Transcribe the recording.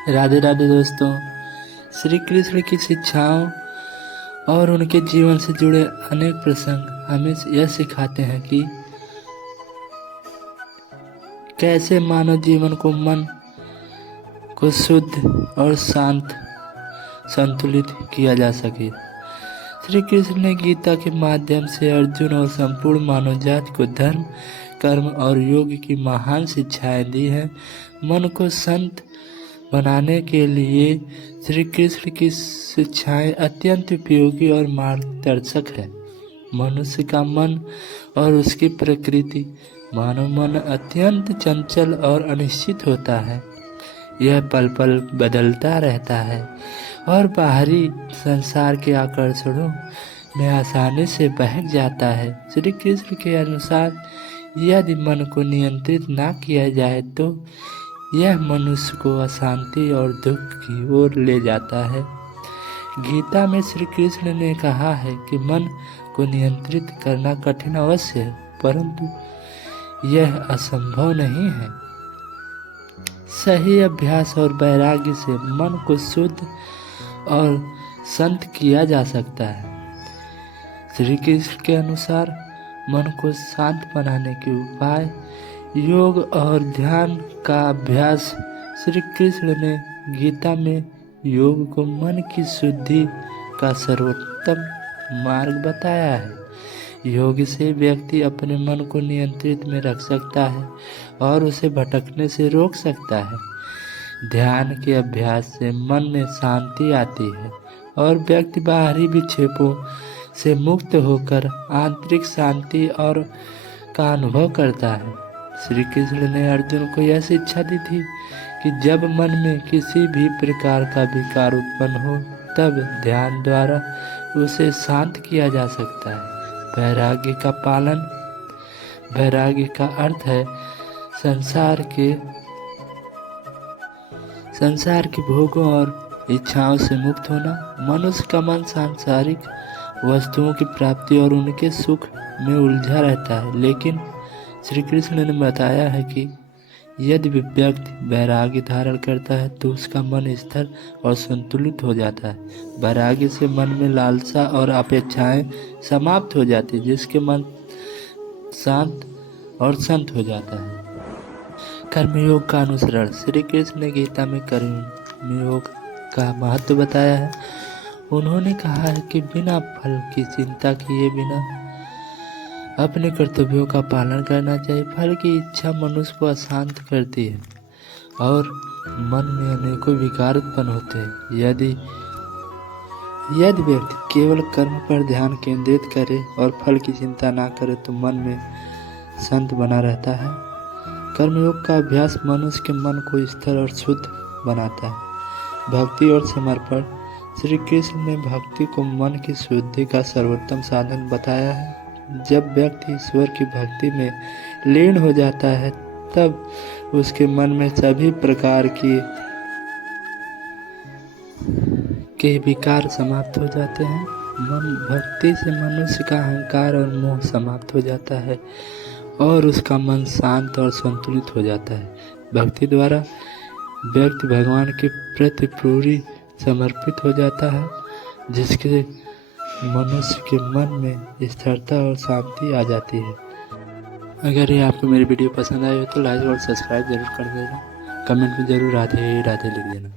राधे राधे दोस्तों। श्री कृष्ण की शिक्षाओं और उनके जीवन से जुड़े अनेक प्रसंग हमें यह सिखाते हैं कि कैसे मानव जीवन को मन को शुद्ध और शांत संतुलित किया जा सके। श्री कृष्ण ने गीता के माध्यम से अर्जुन और संपूर्ण मानव जाति को धर्म, कर्म और योग की महान शिक्षाएं दी हैं। मन को संत बनाने के लिए श्री कृष्ण की शिक्षाएं अत्यंत उपयोगी और मार्गदर्शक है। मनुष्य का मन और उसकी प्रकृति। मानव मन अत्यंत चंचल और अनिश्चित होता है। यह पल पल बदलता रहता है और बाहरी संसार के आकर्षणों में आसानी से बहक जाता है। श्री कृष्ण के अनुसार यदि मन को नियंत्रित ना किया जाए तो यह मनुष्य को अशांति और दुख की ओर ले जाता है। गीता में श्री कृष्ण ने कहा है कि मन को नियंत्रित करना कठिन अवश्य है, परंतु यह असंभव नहीं है। सही अभ्यास और वैराग्य से मन को शुद्ध और संत किया जा सकता है। श्री कृष्ण के अनुसार मन को शांत बनाने के उपाय योग और ध्यान का अभ्यास। श्री कृष्ण ने गीता में योग को मन की शुद्धि का सर्वोत्तम मार्ग बताया है। योग से व्यक्ति अपने मन को नियंत्रित में रख सकता है और उसे भटकने से रोक सकता है। ध्यान के अभ्यास से मन में शांति आती है और व्यक्ति बाहरी विक्षेपों से मुक्त होकर आंतरिक शांति और का अनुभव करता है। श्री कृष्ण ने अर्जुन को यह शिक्षा दी थी कि जब मन में किसी भी प्रकार का विकार उत्पन्न हो तब ध्यान द्वारा उसे शांत किया जा सकता है। वैराग्य का पालन। वैराग्य का अर्थ है संसार के भोगों और इच्छाओं से मुक्त होना। मनुष्य का मन सांसारिक वस्तुओं की प्राप्ति और उनके सुख में उलझा रहता है, लेकिन श्री कृष्ण ने बताया है कि यदि व्यक्ति वैराग्य धारण करता है तो उसका मन स्थिर और संतुलित हो जाता है। वैराग्य से मन में लालसा और अपेक्षाएं समाप्त हो जाती है, जिसके मन शांत और संत हो जाता है। कर्मयोग का अनुसरण। श्री कृष्ण ने गीता में कर्मयोग का महत्व बताया है। उन्होंने कहा है कि बिना फल की चिंता किए बिना अपने कर्तव्यों का पालन करना चाहिए। फल की इच्छा मनुष्य को अशांत करती है और मन में अनेकों विकार उत्पन्न होते हैं। यदि व्यक्ति केवल कर्म पर ध्यान केंद्रित करे और फल की चिंता ना करे तो मन में संत बना रहता है। कर्मयोग का अभ्यास मनुष्य के मन को स्थिर और शुद्ध बनाता है। भक्ति और समर्पण। श्री कृष्ण ने भक्ति को मन की शुद्धि का सर्वोत्तम साधन बताया है। जब व्यक्ति ईश्वर की भक्ति में लीन हो जाता है तब उसके मन में सभी प्रकार के विकार समाप्त हो जाते हैं। भक्ति से मनुष्य का अहंकार और मोह समाप्त हो जाता है और उसका मन शांत और संतुलित हो जाता है। भक्ति द्वारा व्यक्ति भगवान के प्रति पूरी समर्पित हो जाता है, जिसके मनुष्य के मन में स्थिरता और शांति आ जाती है। अगर ये आपको मेरी वीडियो पसंद आई हो तो लाइक और सब्सक्राइब जरूर कर देना। कमेंट में जरूर राधे राधे लिख देना।